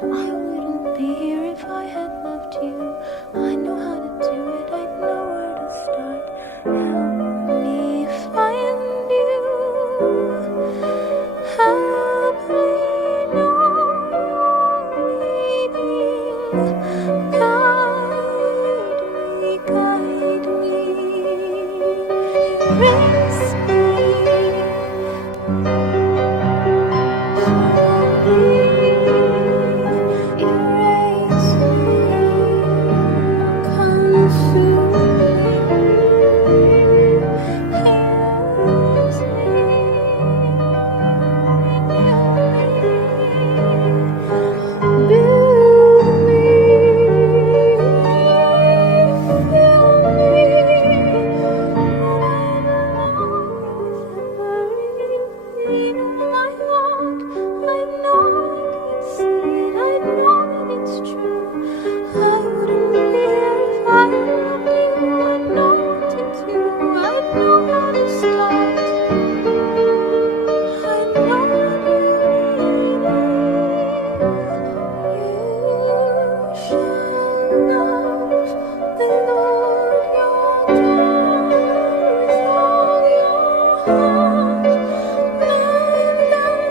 I wouldn't be here if I had loved you. I know how to do it, I know where to start. Help me find you. Help me know you're leading. Guide me. Erase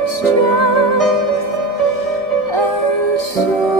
strength and soul.